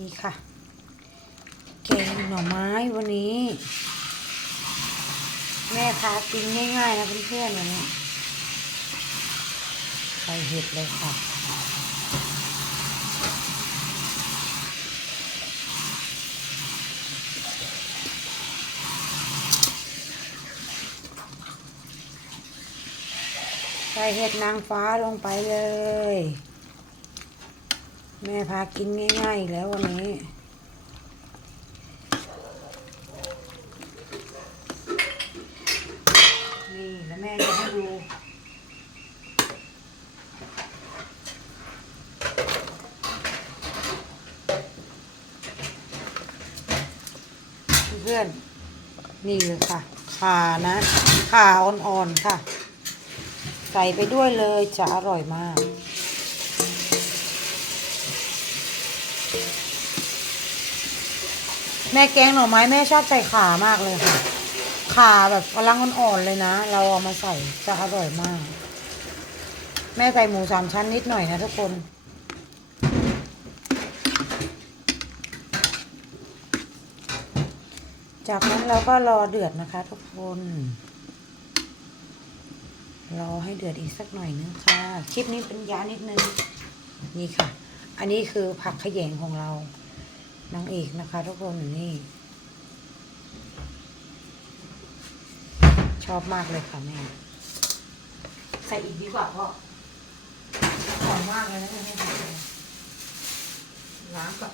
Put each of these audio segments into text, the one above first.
นี่ค่ะ แกงหน่อไม้วันนี้ แม่พากินง่ายๆนะเพื่อนๆวันนี้ใส่เห็ดเลยค่ะใส่เห็ดนางฟ้าลงไปเลย แม่พากินง่ายๆแล้ววันนี้ นี่แล้วแม่จะให้ดูเพื่อนนี่เลยค่ะขานะขาอ่อนๆค่ะ ใส่ไปด้วยเลยจะอร่อยมาก แม่แกงหน่อไม้แม่ชอบใส่ขามากเลยค่ะ ขาแบบกำลังอ่อนๆเลยนะ เราเอามาใส่จะอร่อยมาก แม่ใส่หมูสามชั้นนิดหน่อยนะทุกคนจากนั้นเราก็รอเดือดนะคะ ทุกคน รอให้เดือดอีกสักหน่อยนึงค่ะ คลิปนี้เป็นยานิดนึง นี่ค่ะ อันนี้คือผักขยงของเรา นางเอกนะคะ ทุกคนนี่ ชอบมากเลยค่ะแม่ ใส่อีกดีกว่าพ่อหอมมากเลยนะแม่ล้างก่อน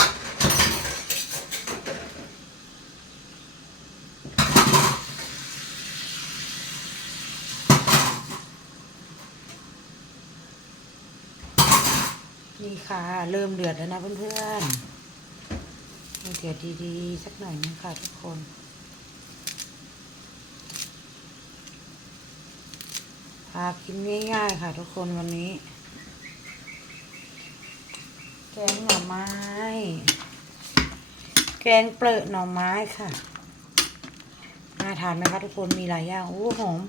นี่ค่ะ เริ่มเดือดแล้วนะเพื่อนๆ ให้เดือดดีๆ สักหน่อยนึงค่ะทุกคนพากินง่ายๆค่ะทุกคนวันนี้ แกงหน่อไม้ แกงเปลือกหน่อไม้ค่ะน่าทานไหมคะทุกคนมีหลายอย่างโอ้หอม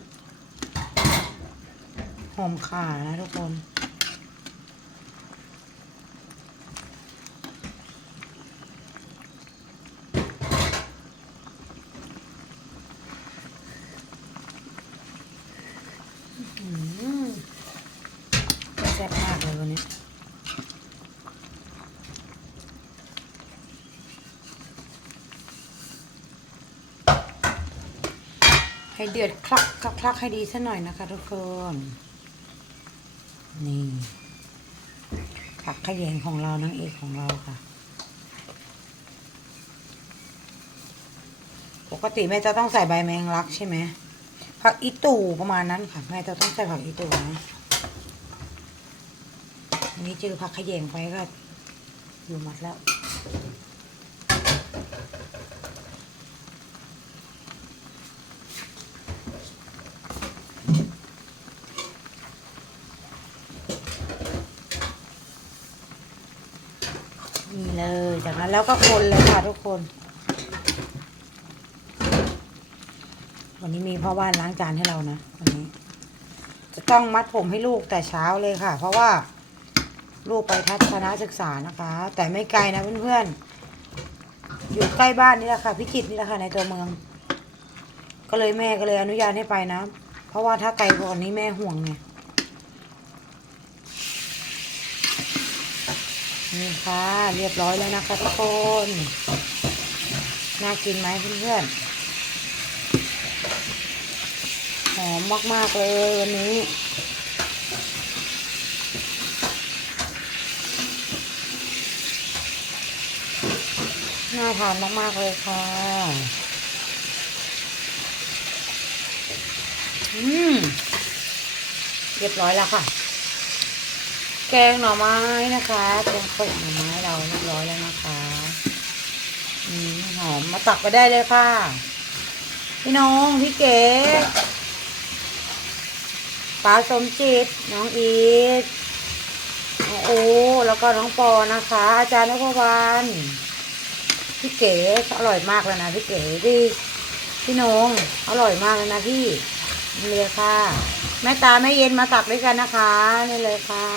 หอมข่านะทุกคน แซ่บมากเลยวันนี้ให้เดือดคลักคลักคลักให้ดีสักหน่อยนะคะทุกคนนี่ผักขยงของเรานางเอกของเราค่ะ ปกติแม่จะต้องใส่ใบแมงลักใช่ไหม ผักอีตู่ประมาณนั้นค่ะแม่จะต้องใส่ผักอีตู่นะอันนี้เจอผักขยงไปก็อยู่หมดแล้วนี่เลย จากนั้นแล้วก็คนเลยค่ะทุกคน วันนี้มีพ่อบ้านล้างจานให้เรานะวันนี้ จะต้องมัดผมให้ลูกแต่เช้าเลยค่ะ เพราะว่าลูกไปทัศนศึกษานะคะ แต่ไม่ไกลนะเพื่อนๆ อยู่ใกล้บ้านนี่แหละค่ะ พิจิตรนี่แหละค่ะ ในตัวเมือง ก็เลยแม่ก็เลยอนุญาตให้ไปนะ เพราะว่าถ้าไกลกว่านี้แม่ห่วงไงนี่ค่ะ เรียบร้อยแล้วนะคะทุกคน น่ากินไหมเพื่อนๆ ห อมมาก ๆ เลยวันนี้น่าทานมาก ๆ เลยค่ะ อืม เรียบร้อยแล้วค่ะ แกงหน่อไม้นะคะแกงเปิดหน่อไม้เราเรียบร้อยแล้วนะคะ อืม หอมมาตักไปได้เลยค่ะ พี่น้อง พี่เก๋ ป้าสมจิต น้องอีทน้องโอแล้วก็น้องปอนะคะ อาจารย์นพวรรณพี่เก๋อร่อยมากเลยนะพี่เก๋พี่พี่น้องอร่อยมากเลยนะพี่นี่เลยค่ะ แม่ตาแม่เย็นมาตักด้วยกันนะคะนี่เลยค่ะ